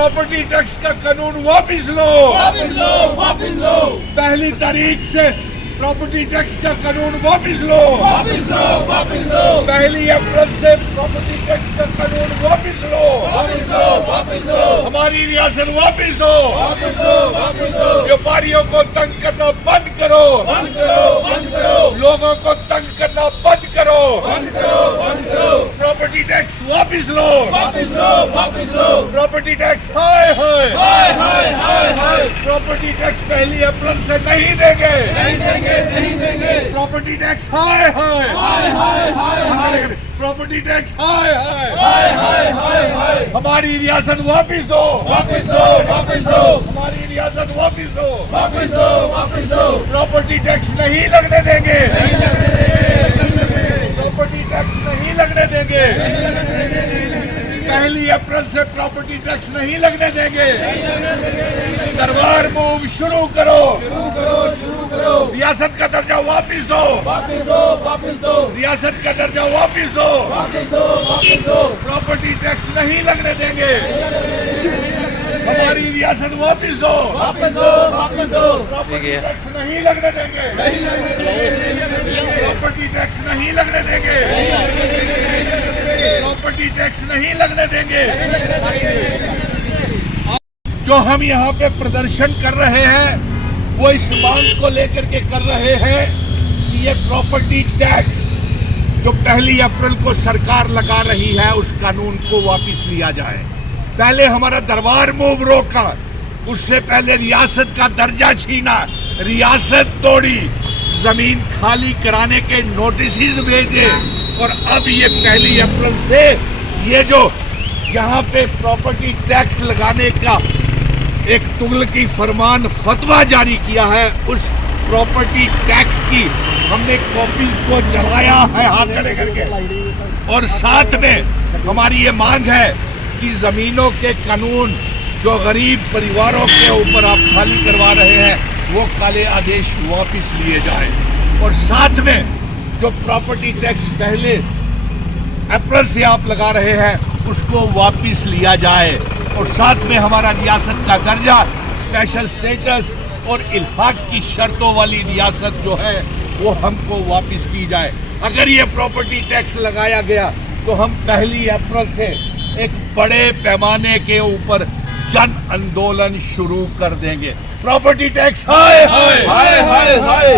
Property tax का कानून वापिस लो, वापिस लो, वापिस लो। पहली तारीख से प्रॉपर्टी टैक्स का कानून वापिस लो, वापिस लो, वापिस लो। पहली अप्रैल से प्रॉपर्टी टैक्स का कानून वापिस लो, वापिस लो, वापिस लो। हमारी रियासत वापिस दो, वापिस लो, वापिस लो। व्यापारियों को तंग करना बंद करो, बंद करो, बंद करो। लोगों को तंग करना बंद करो, बंद करो, बंद करो। प्रॉपर्टी टैक्स वापिस लो, वापिस लो, वापिस लो। प्रॉपर्टी टैक्स हाय हाय, हाय हाय हाय हाय। प्रॉपर्टी टैक्स पहली अप्रैल से नहीं देंगे, नहीं देंगे, नहीं देंगे। प्रॉपर्टी टैक्स हाय हाय, हाय हाय हाय हाय। प्रॉपर्टी टैक्स हाय हाय, हाय हाय हाय हाय। हमारी रियासत वापिस दो, वापिस दो, वापिस दो। हमारी रियासत वापिस दो, वापिस दो, वापिस दो। प्रॉपर्टी टैक्स नहीं लगने देंगे, नहीं लगने देंगे। प्रॉपर्टी टैक्स नहीं लगने देंगे, पहली अप्रैल से प्रॉपर्टी टैक्स नहीं लगने देंगे, दरबार मूव शुरू करो, शुरू करो, शुरू करो। रियासत का दर्जा वापिस दो, वापिस दो, वापिस दो। रियासत का दर्जा वापिस दो, वापिस दो, वापिस दो। प्रॉपर्टी टैक्स नहीं लगने देंगे, हमारी रियासत वापिस दो, वापिस दो, वापिस दो। प्रॉपर्टी टैक्स नहीं लगने देंगे, नहीं लगने देंगे। प्रॉपर्टी टैक्स नहीं लगने देंगे, प्रॉपर्टी टैक्स नहीं लगने देंगे। जो हम यहाँ पे प्रदर्शन कर रहे हैं वो इस मांग को लेकर के कर रहे हैं कि ये प्रॉपर्टी टैक्स जो पहली अप्रैल को सरकार लगा रही है उस कानून को वापस लिया जाए। पहले हमारा दरबार मूव रोका, उससे पहले रियासत का दर्जा छीना, रियासत तोड़ी, जमीन खाली कराने के नोटिस भेजे और अब ये पहली अप्रैल से ये जो यहाँ पे प्रॉपर्टी टैक्स लगाने का एक तुगलकी फरमान फतवा जारी किया है, उस प्रॉपर्टी टैक्स की हमने कॉपीज को जलाया है हाथ खड़े करके। और साथ में हमारी ये मांग है कि जमीनों के कानून जो गरीब परिवारों के ऊपर आप खाली करवा रहे हैं वो काले आदेश वापस लिए जाए और साथ में जो प्रॉपर्टी टैक्स पहले अप्रैल से आप लगा रहे हैं उसको वापस लिया जाए और साथ में हमारा रियासत का दर्जा, स्पेशल स्टेटस और इल्हाक की शर्तों वाली रियासत जो है वो हमको वापस की जाए। अगर ये प्रॉपर्टी टैक्स लगाया गया तो हम पहली अप्रैल से एक बड़े पैमाने के ऊपर जन आंदोलन शुरू कर देंगे। प्रॉपर्टी टैक्स हाय हाय, हाय हाय हाय।